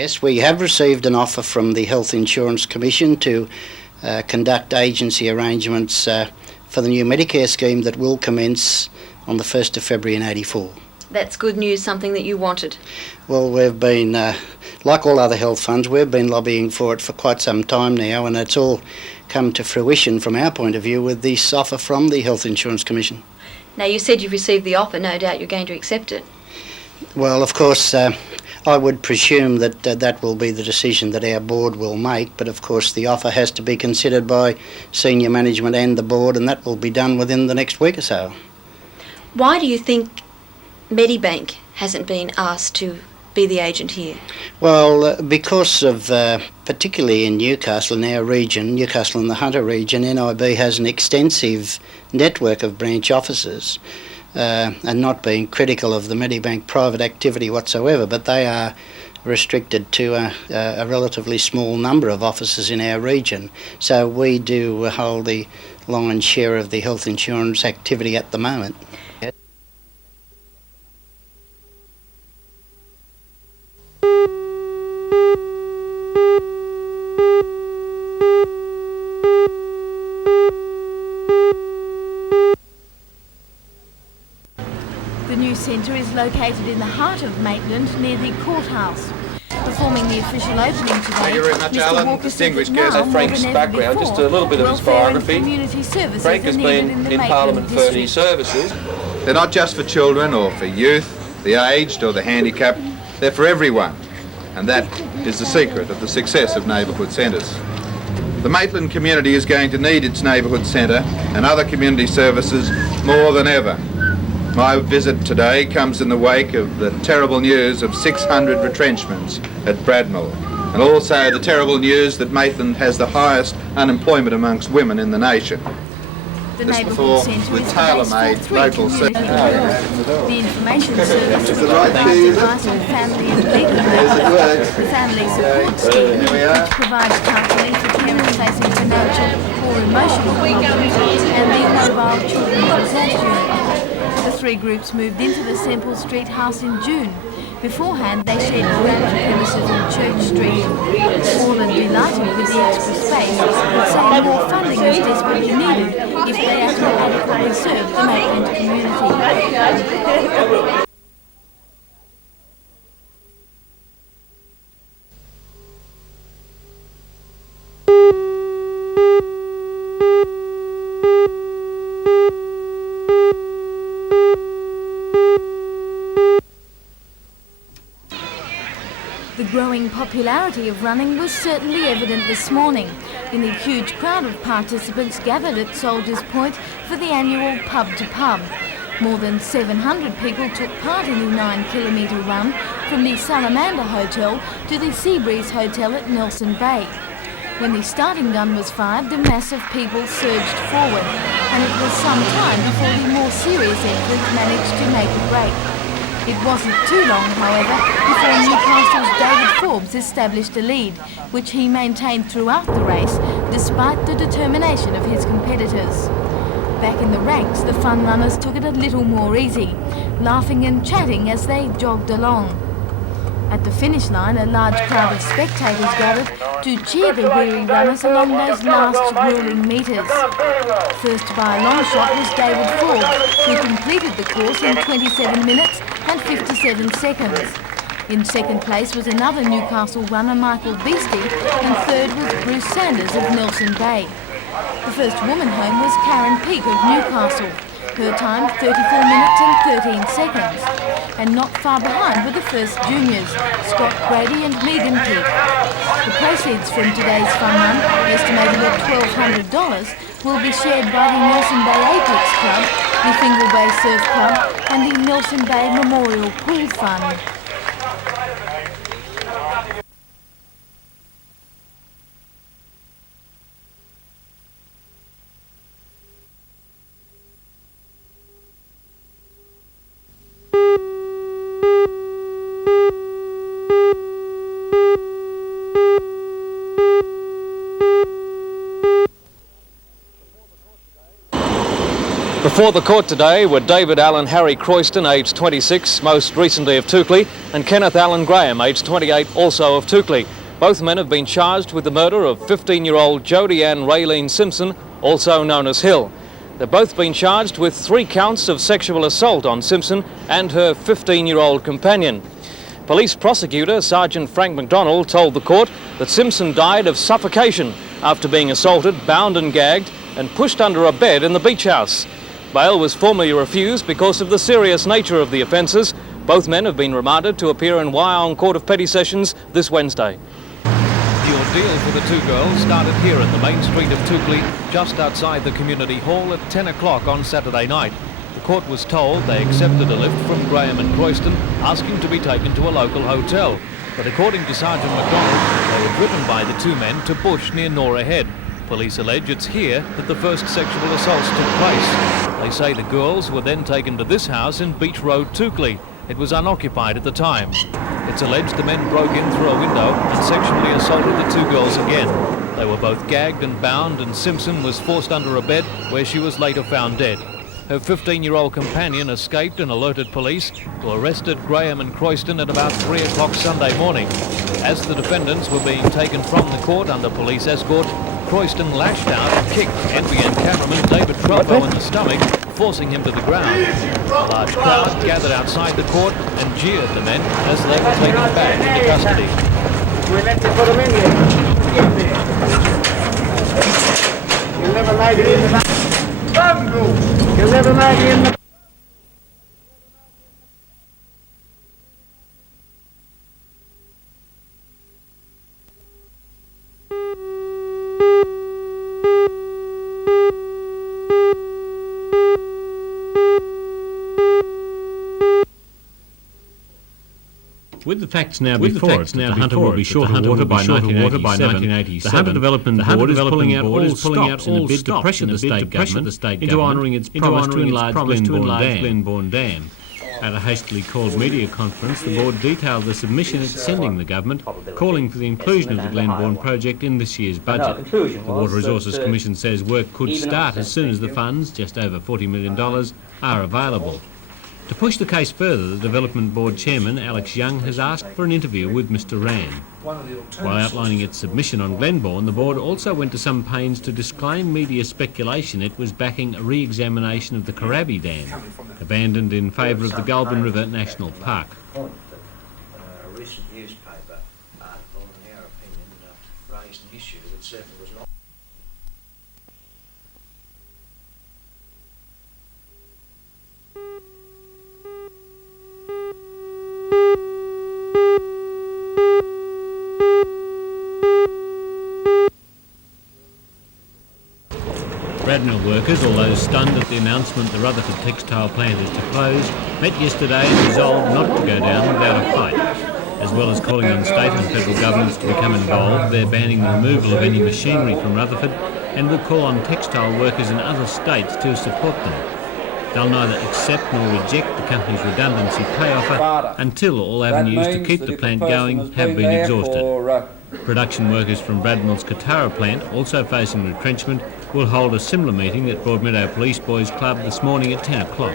Yes, we have received an offer from the Health Insurance Commission to conduct agency arrangements for the new Medicare scheme that will commence on the 1st of February in '84. That's good news, something that you wanted. Well, we've been, like all other health funds, we've been lobbying for it for quite some time now, and it's all come to fruition from our point of view with this offer from the Health Insurance Commission. Now, you said you've received the offer. No doubt you're going to accept it. Well, of course, I would presume that that will be the decision that our board will make, but of course the offer has to be considered by senior management and the board, and that will be done within the next week or so. Why do you think Medibank hasn't been asked to be the agent here? Well, because of, particularly in Newcastle, in our region, Newcastle and the Hunter region, NIB has an extensive network of branch offices, and not being critical of the Medibank private activity whatsoever, but they are restricted to a relatively small number of offices in our region. So we do hold the lion's share of the health insurance activity at the moment. The new centre is located in the heart of Maitland, near the courthouse. Performing the official opening today, Thank you very much, Mr. Alan. Walker Distinguished said guest. that now, Frank's more than ever background, before, just a little bit of his welfare and biography. community services Frank has are been needed in the in Maitland Parliament for district. these services. They're not just for children or for youth, the aged or the handicapped. They're for everyone. And that is the secret of the success of neighbourhood centres. The Maitland community is going to need its neighbourhood centre and other community services more than ever. My visit today comes in the wake of the terrible news of 600 retrenchments at Bradmore, and also the terrible news that Maitland has the highest unemployment amongst women in the nation. The This neighbourhood before centre with is based tailor-made for 3 local community groups. The information service Is it which right provides to use it? advice on family and legal matters, the family support scheme Here we are. which provides counselling for parents facing financial or emotional problems, and the mobile children's resource unit. The 3 groups moved into the Semple Street house in June. Beforehand, they shared ground premises in Church Street. All are delighted with the extra space, but say more funding is desperately needed if they are to adequately serve the Maitland community. The growing popularity of running was certainly evident this morning in the huge crowd of participants gathered at Soldiers Point for the annual Pub to Pub. More than 700 people took part in the 9-kilometre run from the Salamander Hotel to the Seabreeze Hotel at Nelson Bay. When the starting gun was fired, the mass of people surged forward, and it was some time before the more serious entrants managed to make a break. It wasn't too long, however, before Newcastle's David Forbes established a lead, which he maintained throughout the race, despite the determination of his competitors. Back in the ranks, the fun runners took it a little more easy, laughing and chatting as they jogged along. At the finish line, a large crowd of spectators gathered to cheer the weary runners along those last grueling metres. First by a long shot was David Forbes, who completed the course in 27 minutes and 57 seconds. In second place was another Newcastle runner, Michael Beastie, and third was Bruce Sanders of Nelson Bay. The first woman home was Karen Peake of Newcastle. Her time 34 minutes and 13 seconds. And not far behind were the first juniors, Scott Grady and Megan Peake. The proceeds from today's fun run, estimated at $1,200, will be shared by the Nelson Bay Apex Club, the Fingal Bay Surf Club and the Nelson Bay Memorial Pool Fund. Before the court today were David Allen Harry Croyston, aged 26, most recently of Toukley, and Kenneth Allen Graham, aged 28, also of Toukley. Both men have been charged with the murder of 15-year-old Jodie Ann Raylene Simpson, also known as Hill. They've both been charged with 3 counts of sexual assault on Simpson and her 15-year-old companion. Police prosecutor Sergeant Frank McDonald told the court that Simpson died of suffocation after being assaulted, bound and gagged, and pushed under a bed in the beach house. Bail was formally refused because of the serious nature of the offences. Both men have been remanded to appear in Wyong Court of Petty Sessions this Wednesday. The ordeal for the 2 girls started here in the main street of Toukley, just outside the community hall at 10 o'clock on Saturday night. The court was told they accepted a lift from Graham and Croyston, asking to be taken to a local hotel. But according to Sergeant McDonald, they were driven by the 2 men to bush near Nora Head. Police allege it's here that the first sexual assaults took place. They say the girls were then taken to this house in Beach Road, Toukley. It was unoccupied at the time. It's alleged the men broke in through a window and sexually assaulted the 2 girls again. They were both gagged and bound, and Simpson was forced under a bed where she was later found dead. Her 15-year-old companion escaped and alerted police, who arrested Graham and Croyston at about 3 o'clock Sunday morning. As the defendants were being taken from the court under police escort, Croyston lashed out and kicked NBN cameraman David Tropo in the stomach, forcing him to the ground. A large crowd gathered outside the court and jeered the men as they were taken back into custody. We'll let you put them in here. Get there. You'll never make it in the back. You'll never make it in the With the facts now before us, the Hunter will be short of water by 1987. The Hunter Development Board is pulling out all stops in a bid to pressure the state government into honouring its promise to enlarge Glenbourne Dam. At a hastily called media conference, the board detailed the submission it's sending the government, calling for the inclusion of the Glenbourne project in this year's budget. The Water Resources Commission says work could start as soon as the funds, just over $40 million, are available. To push the case further, the Development Board Chairman, Alex Young, has asked for an interview with Mr Rand. While outlining its submission on Glenbourne, the board also went to some pains to disclaim media speculation it was backing a re-examination of the Corabi Dam, abandoned in favour of the Goulburn River National Park. A recent newspaper article, in our opinion, raised an issue that certainly was not. Radnor workers, although stunned at the announcement the Rutherford textile plant is to close, met yesterday and resolved not to go down without a fight. As well as calling on state and federal governments to become involved, they're banning the removal of any machinery from Rutherford and will call on textile workers in other states to support them. They'll neither accept nor reject the company's redundancy pay offer until all avenues to keep the plant going have been exhausted. Production workers from Bradnell's Katara plant, also facing retrenchment, will hold a similar meeting at Broadmeadow Police Boys Club this morning at 10 o'clock.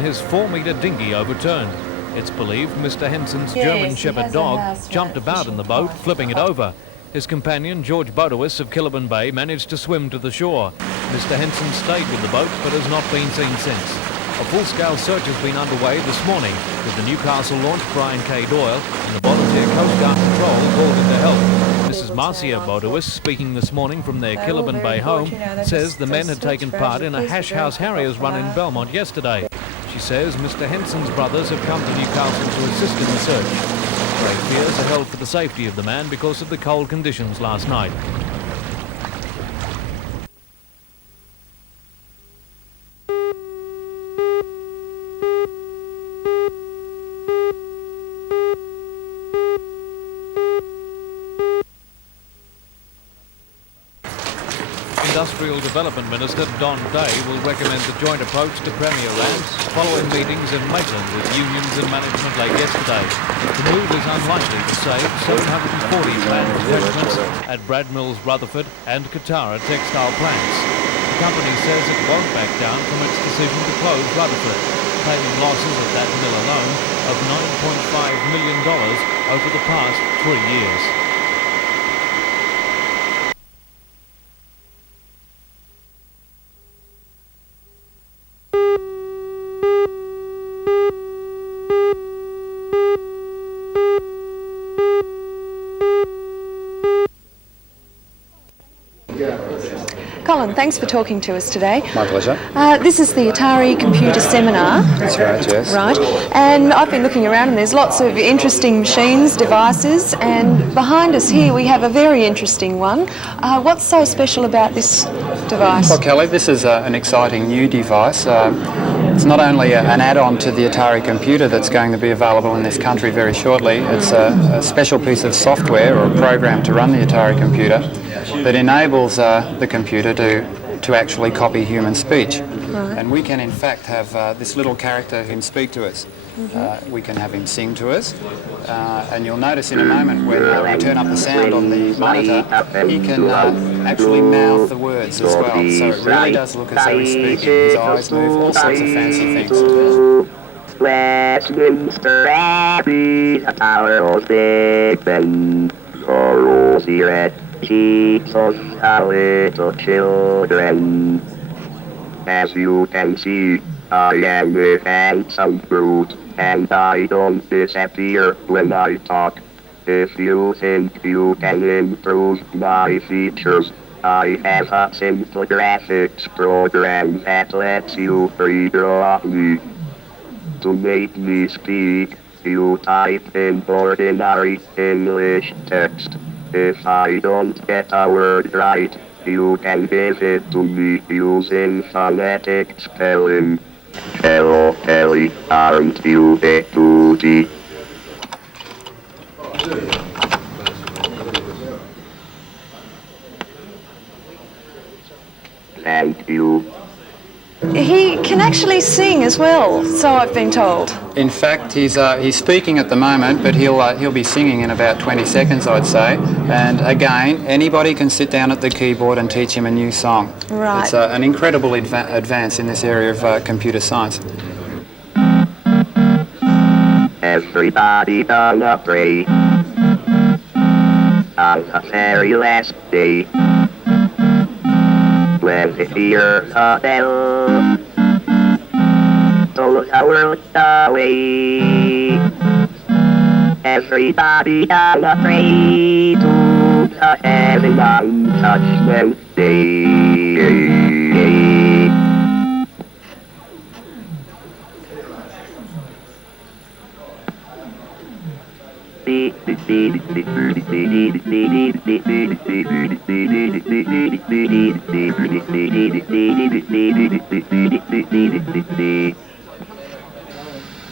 His 4-metre dinghy overturned. It's believed Mr Henson's German Shepherd dog jumped about in the boat, flipping it over. His companion, George Bodewis of Killiburn Bay, managed to swim to the shore. Mr Henson stayed with the boat but has not been seen since. A full-scale search has been underway this morning with the Newcastle launch Brian K. Doyle and the Volunteer Coast Guard Patrol called in to help. Mrs Marcia Bodewis, speaking this morning from their Killiburn Bay home, says the men had taken part in a Hash House Harriers run in Belmont yesterday. She says Mr Henson's brothers have come to Newcastle to assist in the search. Great fears are held for the safety of the man because of the cold conditions last night. Industrial Development Minister Don Day will recommend the joint approach to Premier Rance following meetings in Maitland with unions and management late yesterday. The move is unlikely to save 740 planned refreshments at Brad Mills, Rutherford and Katara textile plants. The company says it won't back down from its decision to close Rutherford, claiming losses at that mill alone of $9.5 million over the past 3 years. Colin, thanks for talking to us today. My pleasure. This is the Atari Computer Seminar. That's right, yes. Right, and I've been looking around and there's lots of interesting machines, devices, and behind us here we have a very interesting one. What's so special about this device? Well, Kelly, this is an exciting new device. It's not only an add-on to the Atari computer that's going to be available in this country very shortly, it's a special piece of software or a program to run the Atari computer that enables the computer to actually copy human speech. Right. And we can in fact have this little character who can speak to us. We can have him sing to us, and you'll notice in a moment when we turn up the sound on the monitor, he can actually mouth the words as well, so it really does look as though he's speaking. His eyes move, all sorts of fancy things. Westminster Abbey, a tower of big Ben, or rosy red cheeks of our little children. As you can see, I am a handsome brute, and I don't disappear when I talk. If you think you can improve my features, I have a simple graphics program that lets you redraw me. To make me speak, you type in ordinary English text. If I don't get a word right, you can give it to me using phonetic spelling. Hello, Kelly, aren't you a cutie? Thank you. He can actually sing as well, so I've been told. In fact, he's speaking at the moment, but he'll be singing in about 20 seconds, I'd say. And again, anybody can sit down at the keyboard and teach him a new song. Right. It's an incredible advance in this area of computer science. Everybody gonna pray on the very last day. When they hear a bell, throw the world away. Everybody gonna pray to the heaven on Judgment Day.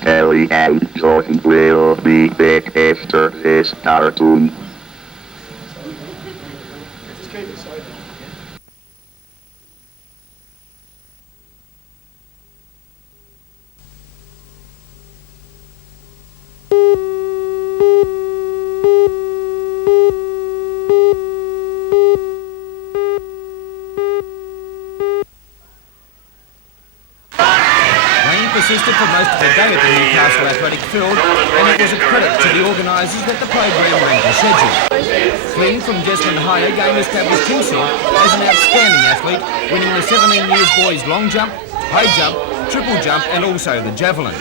Kelly and Jordan will be back after this cartoon. Persisted for most of the day at the Newcastle Athletic Field, and it was a credit to the organisers that the program ran to schedule. Flynn from Jesmond Higher gained established himself as an outstanding athlete, winning the 17 years boys long jump, high jump, triple jump and also the javelin.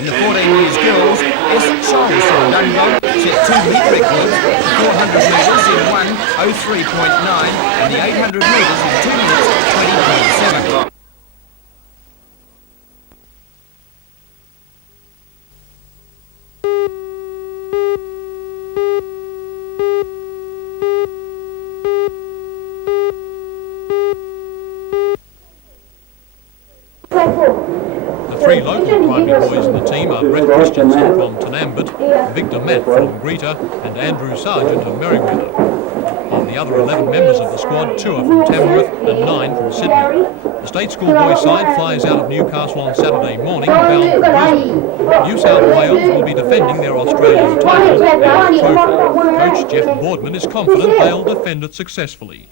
In the 14 years girls, Essex Charles from Dungog set 2 meet records, the 400 metres in 1:03.9 and the 800 metres in 2 minutes 20.7. The 3 local primary boys in the team are Brett Christensen from Tanambit, Victor Matt from Greta and Andrew Sargent of Merriweather. Of the other 11 members of the squad, 2 are from Tamworth and 9 from Sydney. The state schoolboys side flies out of Newcastle on Saturday morning, bound for Brisbane. New South Wales will be defending their Australian title and trophy. Coach Jeff Boardman is confident they'll defend it successfully.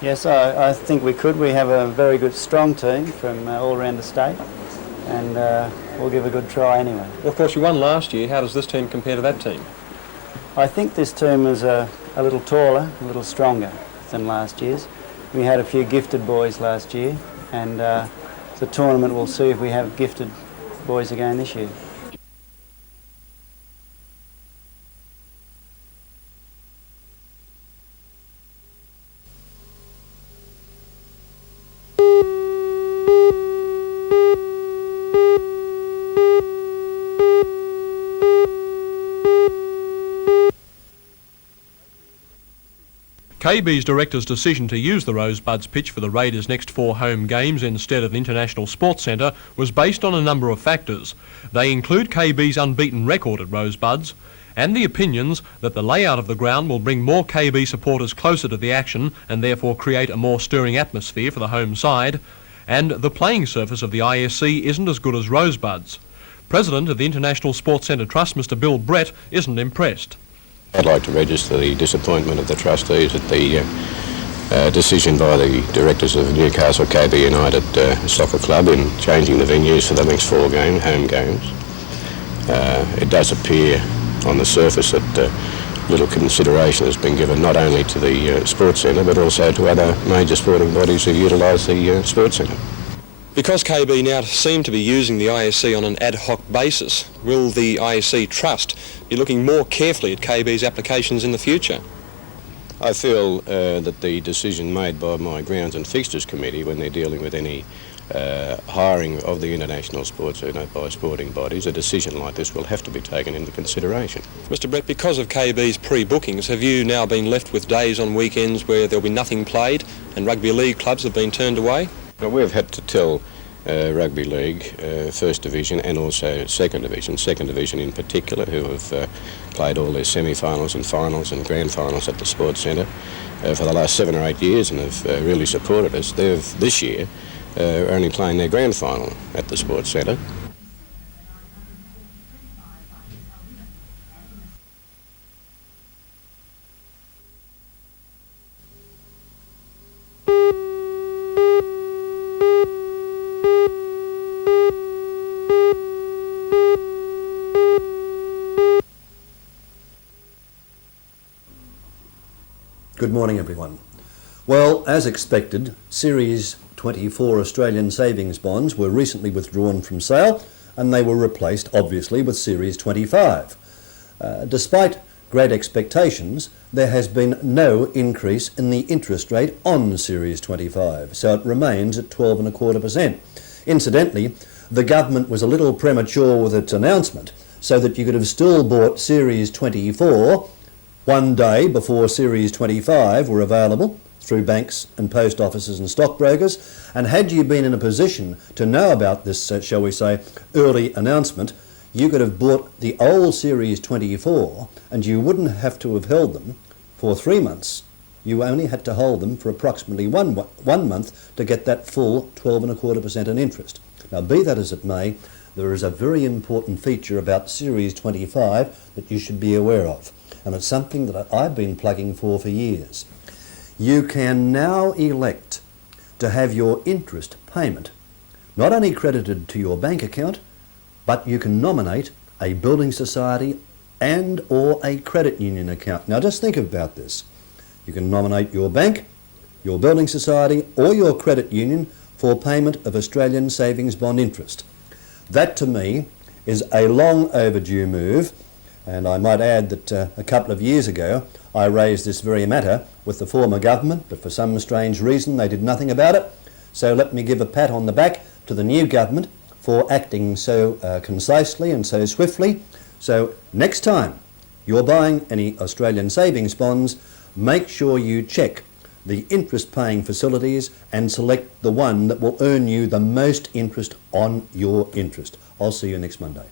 Yes, I think we could. We have a very good, strong team from all around the state, and we'll give a good try anyway. Well, of course, you won last year. How does this team compare to that team? I think this team is a little taller, a little stronger than last year's. We had a few gifted boys last year, and the tournament will see if we have gifted boys again this year. KB's director's decision to use the Rosebuds pitch for the Raiders' next 4 home games instead of the International Sports Centre was based on a number of factors. They include KB's unbeaten record at Rosebuds and the opinions that the layout of the ground will bring more KB supporters closer to the action and therefore create a more stirring atmosphere for the home side, and the playing surface of the ISC isn't as good as Rosebuds. President of the International Sports Centre Trust, Mr Bill Brett, isn't impressed. I'd like to register the disappointment of the trustees at the decision by the directors of Newcastle KB United Soccer Club in changing the venues for the next 4 home games. It does appear on the surface that little consideration has been given not only to the sports centre but also to other major sporting bodies who utilise the sports centre. Because KB now seem to be using the ISC on an ad hoc basis, will the ISC Trust be looking more carefully at KB's applications in the future? I feel that the decision made by my Grounds and Fixtures Committee when they're dealing with any hiring of the international sports centre by sporting bodies, a decision like this will have to be taken into consideration. Mr Brett, because of KB's pre-bookings, have you now been left with days on weekends where there'll be nothing played and rugby league clubs have been turned away? Well, we've had to tell Rugby League, First Division and also Second Division in particular, who have played all their semi-finals and finals and grand finals at the Sports Centre for the last 7 or 8 years and have really supported us. They've this year only playing their grand final at the Sports Centre. Good morning, everyone. Well, as expected, Series 24 Australian savings bonds were recently withdrawn from sale and they were replaced, obviously, with Series 25. Despite great expectations, there has been no increase in the interest rate on Series 25, so it remains at 12.25%. Incidentally, the government was a little premature with its announcement, so that you could have still bought Series 24 one day before Series 25 were available through banks and post offices and stockbrokers, and had you been in a position to know about this, shall we say, early announcement, you could have bought the old Series 24 and you wouldn't have to have held them for 3 months. You only had to hold them for approximately one month to get that full 12.25% in interest. Now, be that as it may, there is a very important feature about Series 25 that you should be aware of. And it's something that I've been plugging for years. You can now elect to have your interest payment not only credited to your bank account, but you can nominate a building society and or a credit union account. Now just think about this. You can nominate your bank, your building society or your credit union for payment of Australian savings bond interest. That to me is a long overdue move. And I might add that a couple of years ago I raised this very matter with the former government, but for some strange reason they did nothing about it. So let me give a pat on the back to the new government for acting so concisely and so swiftly. So next time you're buying any Australian savings bonds, make sure you check the interest paying facilities and select the one that will earn you the most interest on your interest. I'll see you next Monday.